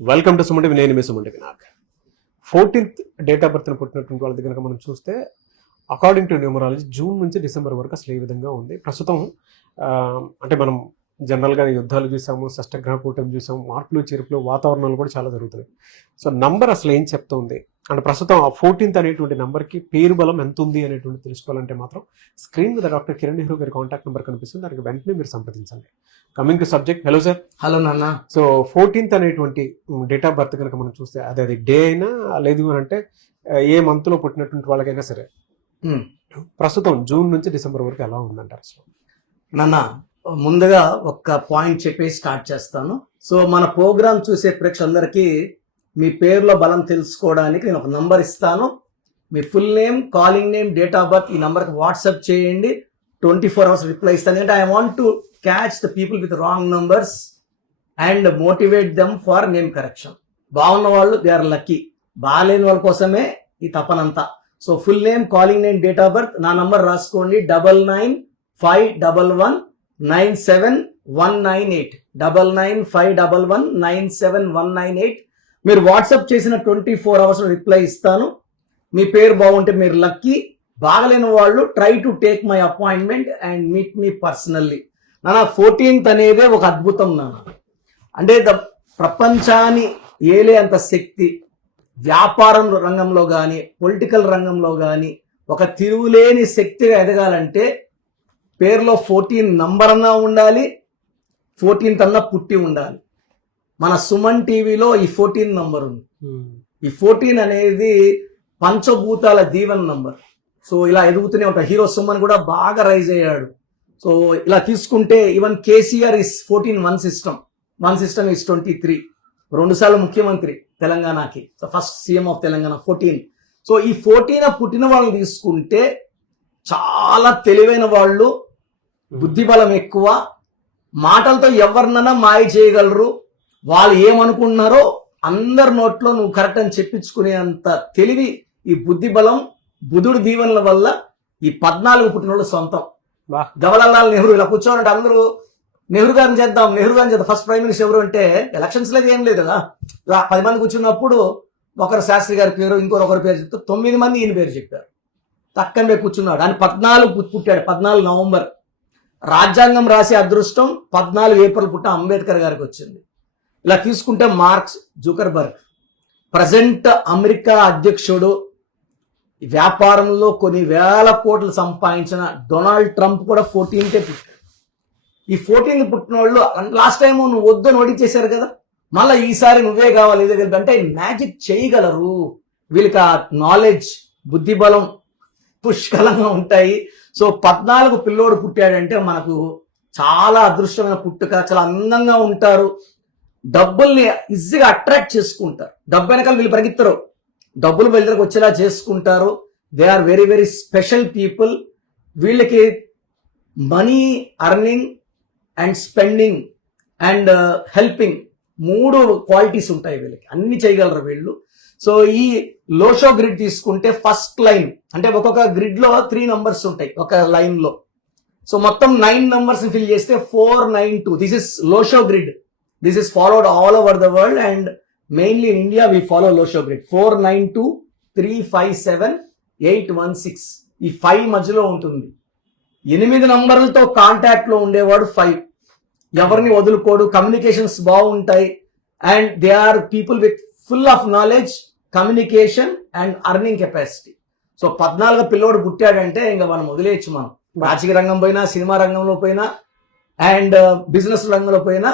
Welcome to సుమంటి నేను మీ సుమంటి Vinayak. 14th date of బర్త్ని పుట్టినటువంటి వాళ్ళ దగ్గర మనం చూస్తే అకార్డింగ్ టు న్యూమరాలజీ జూన్ నుంచి డిసెంబర్ వరకు అసలు ఏ విధంగా ఉంది ప్రస్తుతం. అంటే మనం జనరల్గా యుద్ధాలు చూసాము, షష్టగ్రహ కూటమి చూసాము, మార్పులు చేర్పులు వాతావరణాలు కూడా చాలా జరుగుతున్నాయి. సో నంబర్ అసలు ఏం చెప్తుంది అంటే ప్రస్తుతం ఆ 14th అనేటువంటి నెంబర్కి పేరు బలం ఎంత ఉంది అనేటువంటి తెలుసుకోవాలంటే మాత్రం స్క్రీన్ మీద డాక్టర్ కిరణ్ నెహ్రూ గారి కాంటాక్ట్ నెంబర్ కనిపిస్తుంది, దానికి వెంటనే మీరు సంప్రదించండి. Coming to subject. Hello sir. Hello నాన్న. సో 14th అనేటువంటి డేట్ ఆఫ్ బర్త్ కనుక మనం చూస్తే అది డే అయినా లేదు అని అంటే ఏ మంత్లో పుట్టినటువంటి వాళ్ళకైనా సరే ప్రస్తుతం జూన్ నుంచి డిసెంబర్ వరకు ఎలా ఉందంటారు అసలు? నాన్న, ముందుగా ఒక పాయింట్ చెప్పి స్టార్ట్ చేస్తాను. సో మన ప్రోగ్రామ్ చూసే ప్రేక్షకులందరికీ మీ పేరులో బలం తెలుసుకోవడానికి నేను ఒక నంబర్ ఇస్తాను. మీ full name, calling name, date of birth ఈ నంబర్కి వాట్సాప్ చేయండి. 24 hours రిప్లై ఇస్తాను. ఎందుకంటే I want to catch the people with wrong numbers and motivate them for name correction. బాగున్న వాళ్ళు దే ఆర్ లక్కీ, బాగాలేని వాళ్ళ కోసమే ఈ తపనంతా. So full name, calling name, date of birth, నా నంబర్ రాసుకోండి 9951197198 9951197198. మీరు వాట్సాప్ చేసిన 24 hours రిప్లై ఇస్తాను. మీ పేరు బాగుంటే మీరు లక్కీ, బాగలేని వాళ్ళు try to take my appointment and meet me personally. నాన్న 14th అనేదే ఒక అద్భుతం నాన్న. అంటే ప్రపంచాన్ని ఏలే అంత శక్తి వ్యాపారం రంగంలో కానీ పొలిటికల్ రంగంలో కానీ ఒక తిరుగులేని శక్తిగా ఎదగాలంటే పేరులో 14 నంబర్ అన్నా ఉండాలి, 14th అన్నా పుట్టి ఉండాలి. మన సుమన్ టీవీలో ఈ 14 నంబర్ ఉంది. ఈ 14 అనేది పంచభూతాల దీవెన నంబర్. సో ఇలా ఎదుగుతూనే ఉంటాయి. హీరో సుమన్ కూడా బాగా రైజ్ అయ్యాడు. సో ఇలా తీసుకుంటే even KCR is 14 one system is 23, 2 సార్లు ముఖ్యమంత్రి తెలంగాణకి. So first CM of Telangana 14. So ఈ 14 పుట్టిన వాళ్ళని తీసుకుంటే చాలా తెలివైన వాళ్ళు, బుద్ధిబలం ఎక్కువ, మాటలతో ఎవరినైనా మాయ చేయగలరు. వాళ్ళు ఏమనుకుంటున్నారో అందరి నోట్లో నువ్వు కరెక్ట్ అని చెప్పించుకునే అంత తెలివి, ఈ బుద్ధి బలం బుధుడు దీవెనల వల్ల ఈ 14 పుట్టినోళ్ళు సొంతం. జవహర్లాల్ నెహ్రూ ఇలా కూర్చోవాలంటే అందరూ నెహ్రూ గారిని చేద్దాం, నెహ్రూ గారిని చేద్దాం. ఫస్ట్ ప్రైమ్ మినిస్టర్ ఎవరు అంటే ఎలక్షన్స్ లేదు, ఏం లేదు కదా. 10 మంది కూర్చున్నప్పుడు ఒకరు శాస్త్రి గారి పేరు, ఒకరి పేరు చెప్తే 9 మంది ఈయన పేరు చెప్పారు. తక్కనే కూర్చున్నాడు. ఆయన 14 పుట్టాడు, 14 నవంబర్. రాజ్యాంగం రాసే అదృష్టం 14 ఏప్రిల్ పుట్టిన అంబేద్కర్ గారికి వచ్చింది. ఇలా తీసుకుంటే మార్క్స్ జుకర్బర్గ్, ప్రజెంట్ అమెరికా అధ్యక్షుడు, వ్యాపారంలో కొన్ని వేల కోట్లు సంపాదించిన డొనాల్డ్ ట్రంప్ కూడా 14th పుట్టాడు. ఈ 14th పుట్టిన వాళ్ళు లాస్ట్ టైం నువ్వు వద్దని ఓడించేశారు కదా, మళ్ళీ ఈసారి నువ్వే కావాలి అంటే మ్యాజిక్ చేయగలరు. వీళ్ళకి ఆ నాలెడ్జ్, బుద్ధిబలం పుష్కలంగా ఉంటాయి. సో 14 పిల్లోడు పుట్టాడంటే మనకు చాలా అదృష్టమైన పుట్టుక. చాలా అందంగా ఉంటారు, డబ్బుల్ని ఈజీగా అట్రాక్ట్ చేసుకుంటారు. డబ్బు వెనకాల వీళ్ళు పరిగెత్తరు, డబ్బులు వీళ్ళ దగ్గరకు వచ్చేలా చేసుకుంటారు. They are very very special people. వీళ్ళకి money earning and spending and helping 3 qualities ఉంటాయి వీళ్ళకి, అన్ని చేయగలరు వీళ్ళు. సో ఈ లోషో గ్రిడ్ తీసుకుంటే ఫస్ట్ లైన్ అంటే ఒక్కొక్క గ్రిడ్ లో 3 నంబర్స్ ఉంటాయి ఒక లైన్ లో. సో మొత్తం 9 నంబర్స్ ఫిల్ చేస్తే 492. This is Lo Shu grid. This is followed all over the world and mainly in India we follow Lo Shu grid. 492 357 816. ఈ 5 మధ్యలో ఉంటుంది. 8 నంబర్లతో కాంటాక్ట్ లో ఉండేవాడు 5. ఎవరిని వదులుకోడు, కమ్యూనికేషన్స్ బాగుంటాయి and they are people with full of knowledge, communication and earning capacity. So 14 పిల్లోడు పుట్టాడంటే ఇంకా మనం వదిలేయచ్చు. మనం రాజకీయ రంగం పోయినా, సినిమా రంగంలో పోయినా అండ్ బిజినెస్ రంగంలో పోయినా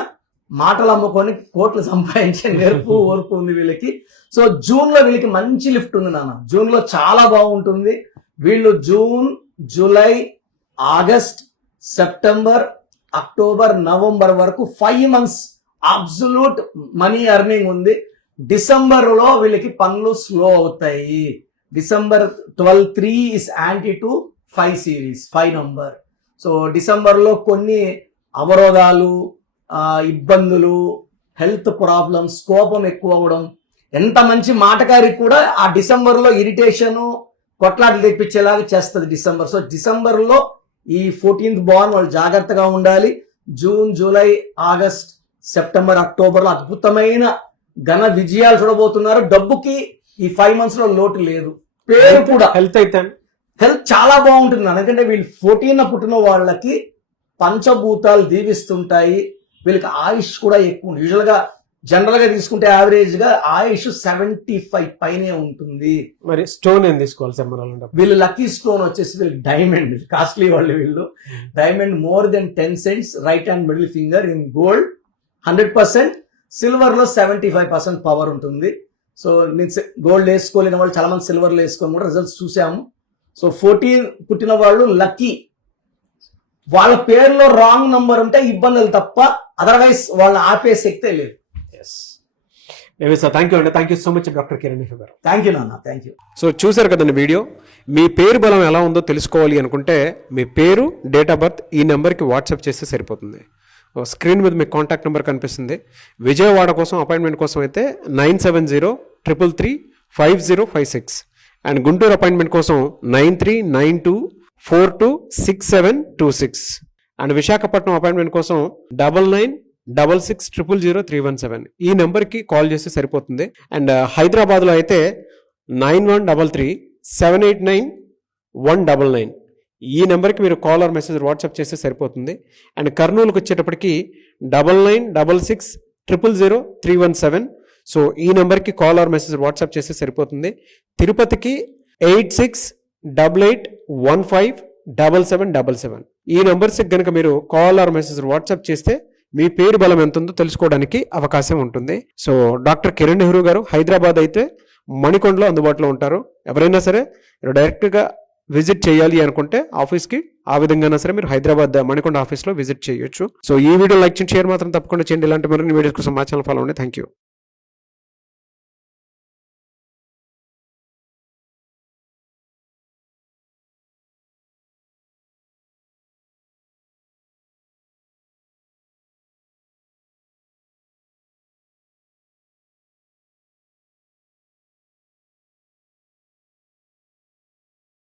మాటలు అమ్ముకొని కోట్లు సంపాదించే నేర్పు ఓర్పు ఉంది వీళ్ళకి. సో జూన్ లో వీళ్ళకి మంచి లిఫ్ట్ ఉంది నాన్న. జూన్ లో చాలా బాగుంటుంది. వీళ్ళు June, July, August, September, October, November వరకు 5 months అబ్సల్యూట్ మనీ అర్నింగ్ ఉంది. డిసెంబర్ లో వీళ్ళకి పనులు స్లో అవుతాయి. December 12 is anti to 5 series 5 number. So December లో కొన్ని అవరోధాలు, ఇబ్బందులు, హెల్త్ ప్రాబ్లమ్స్, కోపం ఎక్కువ అవడం, ఎంత మంచి మాటకారికి కూడా ఆ డిసెంబర్ లో ఇరిటేషను, కొట్లాటలు తెప్పించేలాగా చేస్తుంది డిసెంబర్. సో డిసెంబర్ లో ఈ 14th బార్న్ వాళ్ళు జాగ్రత్తగా ఉండాలి. జూన్, జూలై, ఆగస్ట్, సెప్టెంబర్, అక్టోబర్లో అద్భుతమైన ఘన విజయాలు చూడబోతున్నారు. డబ్బుకి ఈ 5 months లో లోటు లేదు. పేరు కూడా హెల్త్ అయితే హెల్త్ చాలా బాగుంటుంది. ఎందుకంటే వీళ్ళు 14న పుట్టిన వాళ్ళకి పంచభూతాలు దీవిస్తుంటాయి. వీళ్ళకి ఆయుష్ కూడా ఎక్కువ. యూజువల్ గా జనరల్ గా తీసుకుంటే యావరేజ్ గా ఆయుష్ 75 పైనే ఉంటుంది. మరి స్టోన్ ఏం తీసుకోవాలి సార్ మనం? వీళ్ళు లక్కీ స్టోన్ వచ్చేసి వీళ్ళు డైమండ్, కాస్ట్లీ వాళ్ళు వీళ్ళు. Diamond more than 10 cents, right hand middle finger in gold 100%. Silver లో 75% పవర్ ఉంటుంది. సో నేను గోల్డ్ వేసుకోలేని వాళ్ళు చాలా మంది సిల్వర్లో వేసుకొని కూడా రిజల్ట్స్ చూసాము. సో 14 పుట్టిన వాళ్ళు లక్కీ. వాళ్ళ పేరులో రాంగ్ నంబర్ ఉంటే ఇబ్బందులు తప్ప అదర్వైజ్ వాళ్ళని ఆపే శక్తే లేదు. సార్ థ్యాంక్ యూ అండి. Thank you so much doctor Kiran Nehru గారు. థ్యాంక్ యూ నాన్న, థ్యాంక్ యూ. సో చూసారు కదండి వీడియో. మీ పేరు బలం ఎలా ఉందో తెలుసుకోవాలి అనుకుంటే మీ పేరు, డేట్ ఆఫ్ బర్త్ ఈ నెంబర్కి వాట్సాప్ చేస్తే సరిపోతుంది. స్క్రీన్ మీద మీకు కాంటాక్ట్ నెంబర్ కనిపిస్తుంది. విజయవాడ కోసం అపాయింట్మెంట్ కోసం అయితే 9703335056 అండ్ గుంటూరు అపాయింట్మెంట్ కోసం 9392426726 అండ్ విశాఖపట్నం అపాయింట్మెంట్ కోసం 9966000317 ఈ నెంబర్కి కాల్ చేస్తే సరిపోతుంది. అండ్ హైదరాబాద్లో అయితే 9133789199 ఈ నెంబర్కి మీరు కాల్ ఆర్ మెసేజ్ వాట్సాప్ చేస్తే సరిపోతుంది. అండ్ కర్నూలుకి వచ్చేటప్పటికి 9966000317 సో ఈ నెంబర్కి కాల్ ఆర్ మెసేజ్ వాట్సాప్ చేస్తే సరిపోతుంది. తిరుపతికి 8688157777 ఈ నెంబర్స్కి కనుక మీరు కాల్ ఆర్ మెసేజ్ వాట్సాప్ చేస్తే మీ పేరు బలం ఎంత ఉందో తెలుసుకోవడానికి అవకాశం ఉంటుంది. సో డాక్టర్ కిరణ్ నెహ్రూ గారు హైదరాబాద్ అయితే మణికొండలో అందుబాటులో ఉంటారు. ఎవరైనా సరే డైరెక్ట్గా విజిట్ చేయాలి అనుకుంటే ఆఫీస్కి ఆ విధంగా సరే మీరు హైదరాబాద్ మణికొండ ఆఫీస్లో విజిట్ చేయొచ్చు. సో ఈ వీడియో లైక్ చేయండి, షేర్ మాత్రం తప్పకుండా చేయండి. ఇలాంటి మరిన్ని వీడియోస్ కోసం మా ఛానల్ ఫాలో అవ్వండి. Thank you.